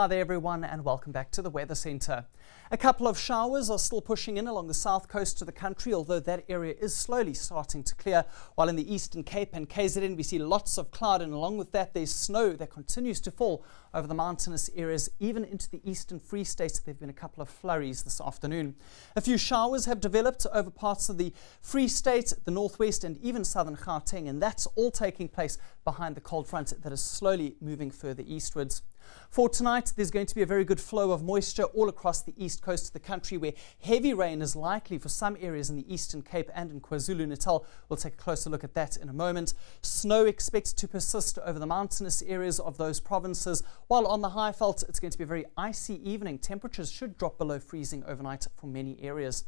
Hi there everyone and welcome back to the Weather Centre. A couple of showers are still pushing in along the south coast of the country, although that area is slowly starting to clear. While in the Eastern Cape and KZN we see lots of cloud, and along with that there's snow that continues to fall over the mountainous areas, even into the Eastern Free State. There have been a couple of flurries this afternoon. A few showers have developed over parts of the Free State, the northwest and even southern Gauteng, and that's all taking place behind the cold front that is slowly moving further eastwards. For tonight, there's going to be a very good flow of moisture all across the east coast of the country, where heavy rain is likely for some areas in the Eastern Cape and in KwaZulu-Natal. We'll take a closer look at that in a moment. Snow expected to persist over the mountainous areas of those provinces, while on the Highveld, it's going to be a very icy evening. Temperatures should drop below freezing overnight for many areas.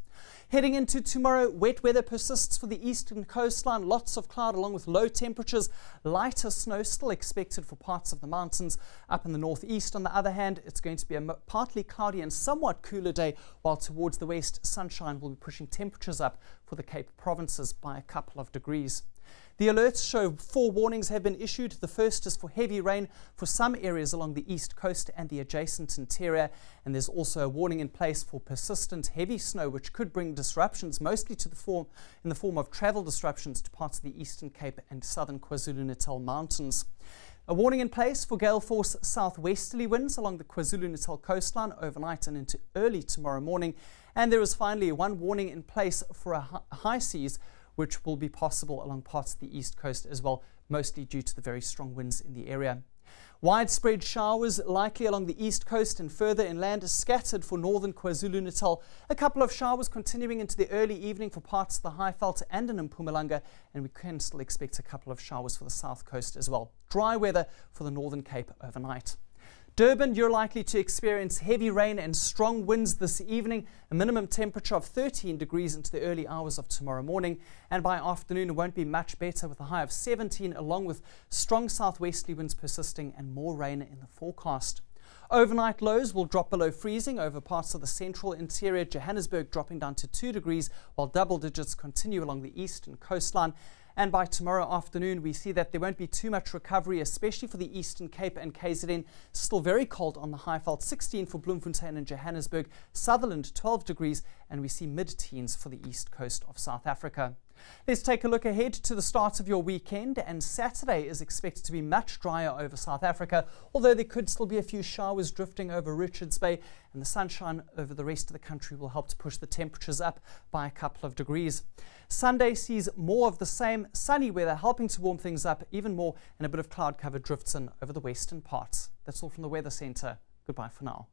Heading into tomorrow, wet weather persists for the eastern coastline. Lots of cloud along with low temperatures. Lighter snow still expected for parts of the mountains. Up in the northeast, on the other hand, it's going to be a partly cloudy and somewhat cooler day, while towards the west, sunshine will be pushing temperatures up for the Cape provinces by a couple of degrees. The alerts show 4 warnings have been issued. The first is for heavy rain for some areas along the east coast and the adjacent interior. And there's also a warning in place for persistent heavy snow, which could bring disruptions, mostly in the form of travel disruptions to parts of the Eastern Cape and southern KwaZulu-Natal mountains. A warning in place for gale force southwesterly winds along the KwaZulu-Natal coastline overnight and into early tomorrow morning. And there is finally one warning in place for a high seas, which will be possible along parts of the east coast as well, mostly due to the very strong winds in the area. Widespread showers likely along the east coast and further inland, scattered for northern KwaZulu-Natal. A couple of showers continuing into the early evening for parts of the Highveld and in Mpumalanga, and we can still expect a couple of showers for the south coast as well. Dry weather for the Northern Cape overnight. Durban, you're likely to experience heavy rain and strong winds this evening, a minimum temperature of 13 degrees into the early hours of tomorrow morning, and by afternoon it won't be much better, with a high of 17 along with strong southwesterly winds persisting and more rain in the forecast. Overnight lows will drop below freezing over parts of the central interior, Johannesburg dropping down to 2 degrees, while double digits continue along the eastern coastline. And by tomorrow afternoon, we see that there won't be too much recovery, especially for the Eastern Cape and KZN. Still very cold on the Highveld, 16 for Bloemfontein and Johannesburg, Sutherland 12 degrees, and we see mid-teens for the east coast of South Africa. Let's take a look ahead to the start of your weekend, and Saturday is expected to be much drier over South Africa, although there could still be a few showers drifting over Richards Bay, and the sunshine over the rest of the country will help to push the temperatures up by a couple of degrees. Sunday sees more of the same sunny weather, helping to warm things up even more, and a bit of cloud cover drifts in over the western parts. That's all from the Weather Centre. Goodbye for now.